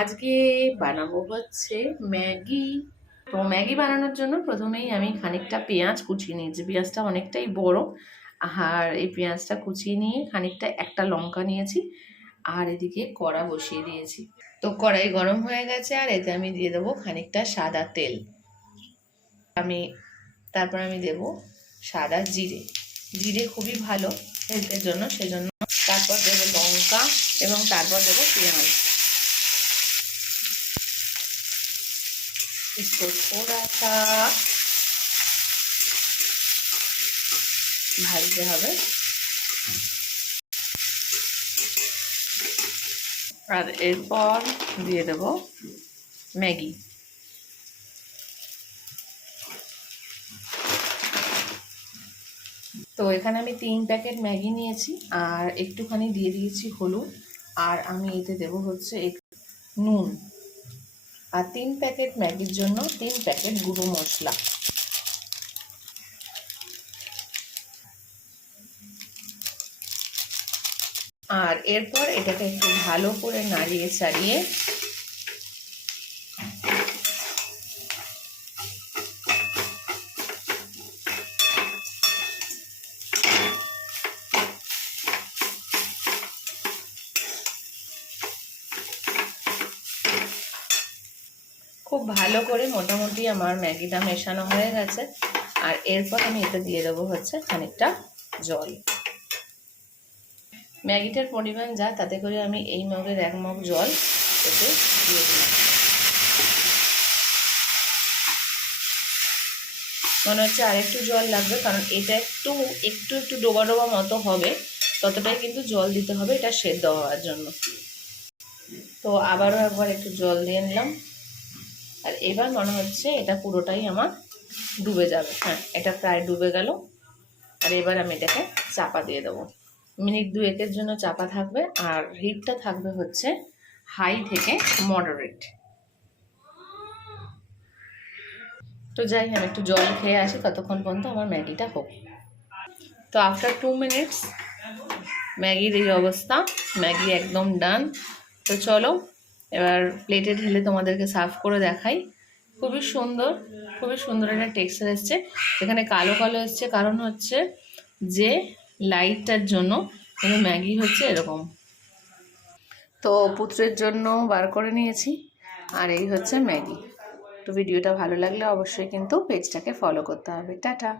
আজকে বানাবো হচ্ছে ম্যাগি। তো ম্যাগি বানানোর জন্য প্রথমেই আমি খানিকটা পেঁয়াজ কুচিয়ে নিয়েছি। পেঁয়াজটা অনেকটাই বড়। আর এই পেঁয়াজটা কুচিয়ে নিয়ে খানিকটা একটা লঙ্কা নিয়েছি। আর এদিকে কড়া বসিয়ে দিয়েছি। তো কড়াই গরম হয়ে গেছে আর এতে আমি দিয়ে দেবো খানিকটা সাদা তেল। আমি, তারপর আমি দেব সাদা জিরে। জিরে খুবই ভালো হেলথের জন্য, সেজন্য তারপর দেবো লঙ্কা এবং তারপর দেবো পেঁয়াজ। इसको थोड़ा सा ভাজতে হবে আর এরপর দিয়ে দেব ম্যাগি তো এখানে আমি তিন প্যাকেট ম্যাগি নিয়েছি আর একটুখানি দিয়ে দিয়েছি হলুদ আর আমি এতে দেব হচ্ছে নুন আর তিন প্যাকেট ম্যাগির জন্য তিন প্যাকেট গুঁড়ো মশলা। আর এরপর এটাকে একটু ভালো করে নাড়িয়ে চাড়িয়ে খুব ভালো করে মোটামুটি আমার ম্যাগিটা মেশানো হয়ে গেছে। আর এরপর আমি এতে দিয়ে দেবো হচ্ছে খানিকটা জল। ম্যাগিটার পরিমাণ যা, তাতে করে আমি এই মগের এক মগ জল এতে দিয়ে দিলাম। মনে হচ্ছে আরেকটু জল লাগবে, কারণ এটা একটু একটু একটু ডোবা ডোবা মতো হবে, ততটাই কিন্তু জল দিতে হবে এটা সেদ্ধ হওয়ার জন্য। তো আবারও একবার একটু জল দিয়ে নিলাম। আর এবার মনে হচ্ছে এটা পুরোটাই আমার ডুবে যাবে। হ্যাঁ এটা প্রায় ডুবে গেল। আর এবার আমি এটাকে চাপা দিয়ে দেবো। মিনিট দুয়েকের জন্য চাপা থাকবে। আর হিটটা থাকবে হচ্ছে হাই থেকে মডারেট তো যাই আমি একটু জল খেয়ে আসি, ততক্ষণ পর্যন্ত আমার ম্যাগিটা হোক। তো আফটার টু মিনিটস ম্যাগির এই অবস্থা, ম্যাগি একদম ডান তো চলো এবার প্লেটে ঢেলে তোমাদেরকে সার্ভ করে দেখাই। খুবই সুন্দর খুবই সুন্দর একটা টেক্সচার এসছে। এখানে কালো কালো এসছে, কারণ হচ্ছে যে লাইটটার জন্য কিন্তু ম্যাগি হচ্ছে এরকম। তো পুত্রের জন্য বার করে নিয়েছি, আর এই হচ্ছে ম্যাগি। তো ভিডিওটা ভালো লাগলে অবশ্যই কিন্তু পেজটাকে ফলো করতে হবে। টাটা!